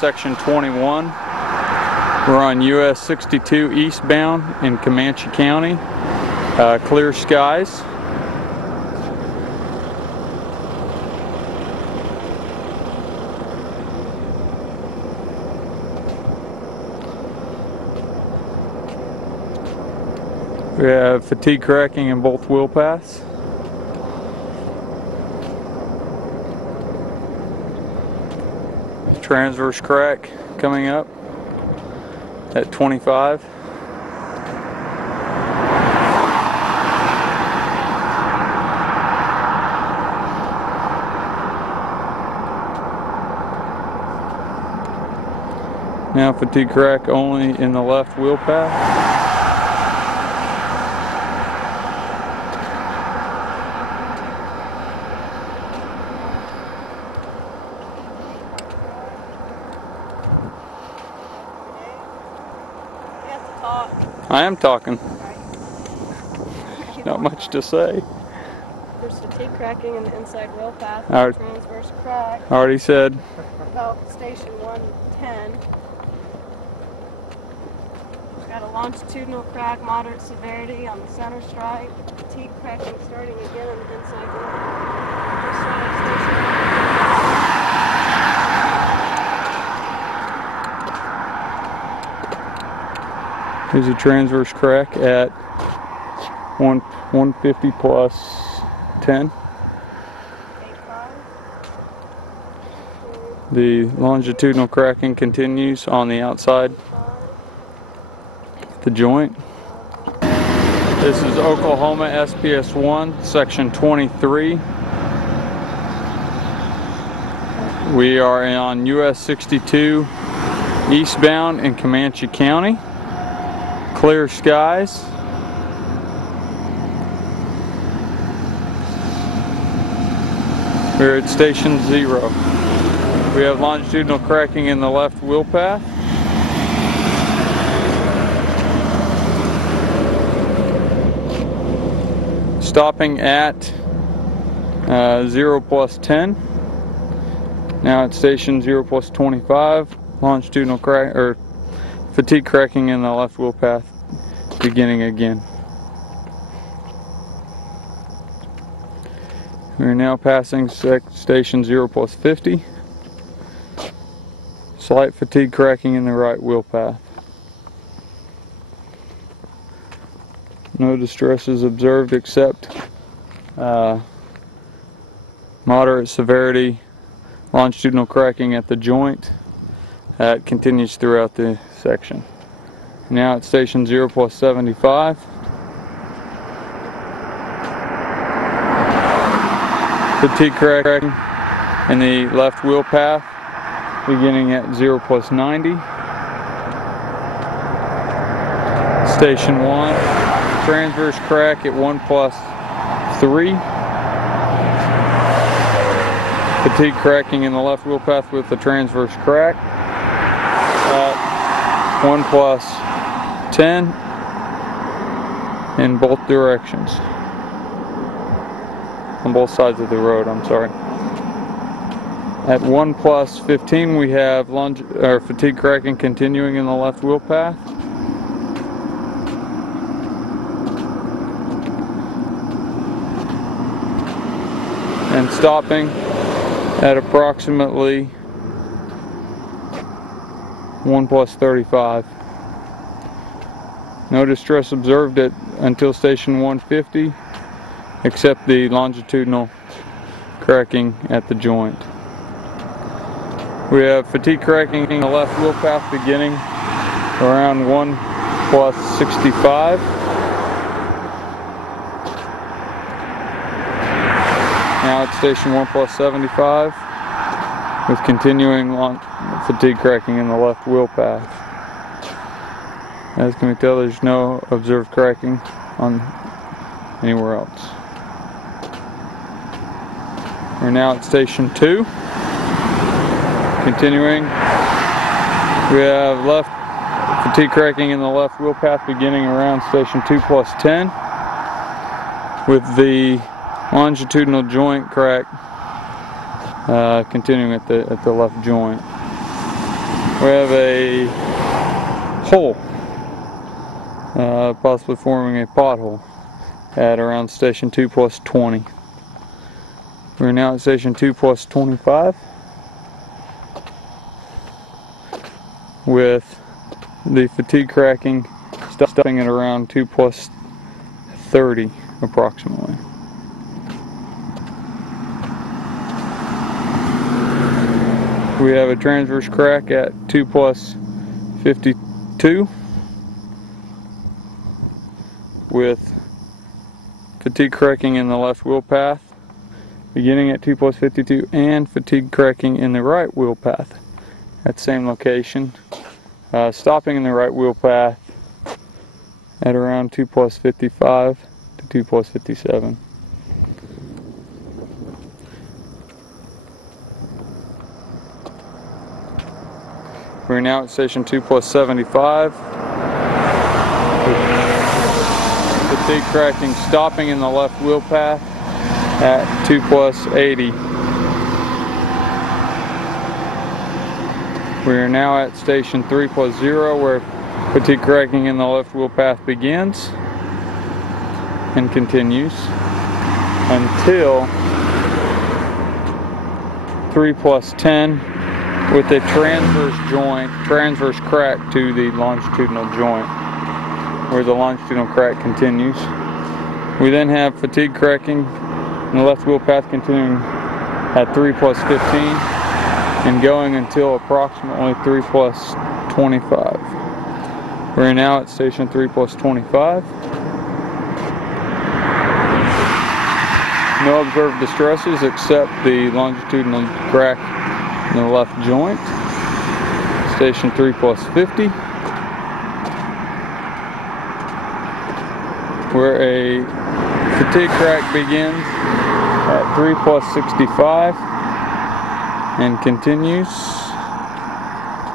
section 21. We're on US 62 eastbound in Comanche County. Clear skies. We have fatigue cracking in both wheel paths. Transverse crack coming up at 25. Now fatigue crack only in the left wheel path. I am talking. Not much to say. There's fatigue cracking in the inside wheel path. Transverse crack. Already said. About station 110. Got a longitudinal crack, moderate severity on the center stripe. Fatigue cracking starting again on the inside wheel path. Here's a transverse crack at 150 plus 10. The longitudinal cracking continues on the outside the joint. This is Oklahoma SPS 1, section 23. We are on US 62 eastbound in Comanche County. Clear skies. We're at station 0. We have longitudinal cracking in the left wheel path. Stopping at 0 plus 10. Now at station 0 plus 25. Longitudinal crack or fatigue cracking in the left wheel path beginning again. We're now passing station 0 plus 50. Slight fatigue cracking in the right wheel path. No distresses observed except moderate severity longitudinal cracking at the joint. That continues throughout the section. Now at station 0 plus 75. Fatigue cracking in the left wheel path beginning at 0 plus 90. Station 1. Transverse crack at 1 plus 3. Fatigue cracking in the left wheel path with the transverse crack. 1 plus 10 in both directions. On both sides of the road, I'm sorry. At 1 plus 15 we have fatigue cracking continuing in the left wheel path. And stopping at approximately 1 plus 35. No distress observed until station 150, except the longitudinal cracking at the joint. We have fatigue cracking in the left wheel path beginning around 1 plus 65. Now at station 1 plus 75. With continuing fatigue cracking in the left wheel path. As can be tell, there's no observed cracking on anywhere else. We're now at station 2. Continuing, we have fatigue cracking in the left wheel path beginning around station 2 plus 10. With the longitudinal joint crack continuing at the left joint. We have a hole, possibly forming a pothole at around station 2 plus 20. We're now at station 2 plus 25 with the fatigue cracking stopping at around 2 plus 30 approximately. We have a transverse crack at 2 plus 52 with fatigue cracking in the left wheel path beginning at 2 plus 52 and fatigue cracking in the right wheel path at the same location, stopping in the right wheel path at around 2 plus 55 to 2 plus 57. We're now at station 2 plus 75. Fatigue cracking stopping in the left wheel path at 2 plus 80. We are now at station 3 plus 0 where fatigue cracking in the left wheel path begins and continues until 3 plus 10 with a transverse crack to the longitudinal joint where the longitudinal crack continues. We then have fatigue cracking in the left wheel path continuing at 3 plus 15 and going until approximately 3 plus 25. We're now at station 3 plus 25. No observed distresses except the longitudinal crack in the left joint. Station 3 plus 50. Where a fatigue crack begins at 3 plus 65 and continues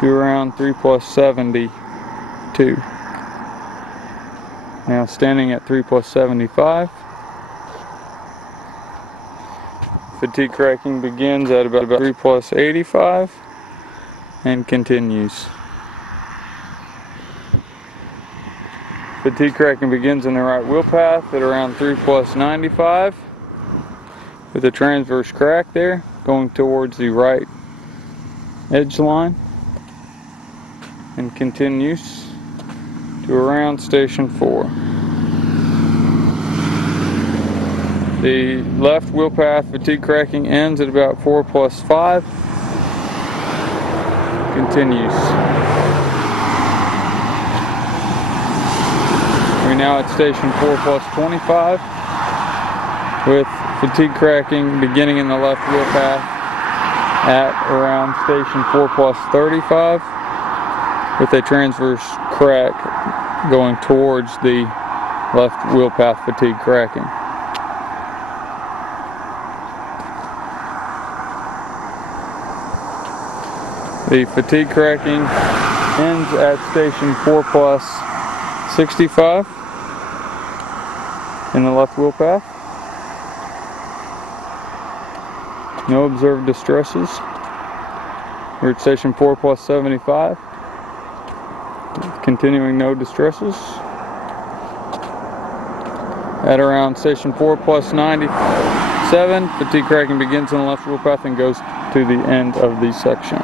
to around 3 plus 72. Now standing at 3 plus 75. Fatigue cracking begins at about 3 plus 85 and continues. Fatigue cracking begins in the right wheel path at around 3 plus 95 with a transverse crack there going towards the right edge line and continues to around station 4. The left wheel path fatigue cracking ends at about 4 plus 5. Continues. We're now at station 4 plus 25 with fatigue cracking beginning in the left wheel path at around station 4 plus 35 with a transverse crack going towards the left wheel path fatigue cracking. The fatigue cracking ends at station 4 plus 65 in the left wheel path. No observed distresses. We're at station 4 plus 75. Continuing no distresses. At around station 4 plus 97, fatigue cracking begins in the left wheel path and goes to the end of the section.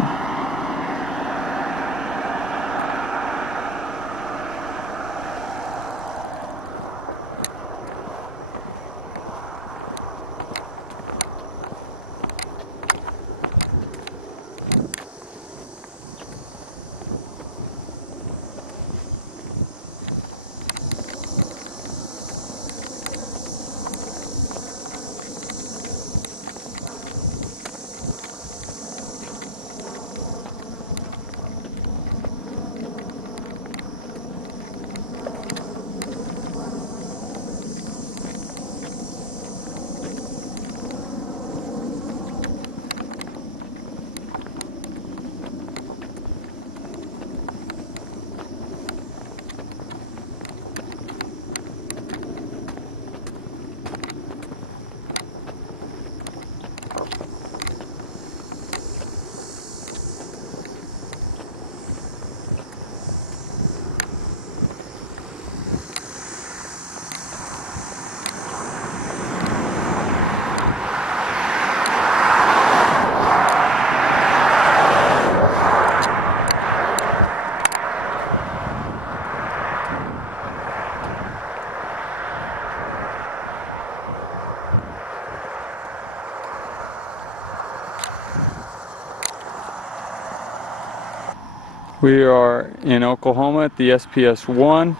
We are in Oklahoma at the SPS-1,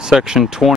section 20.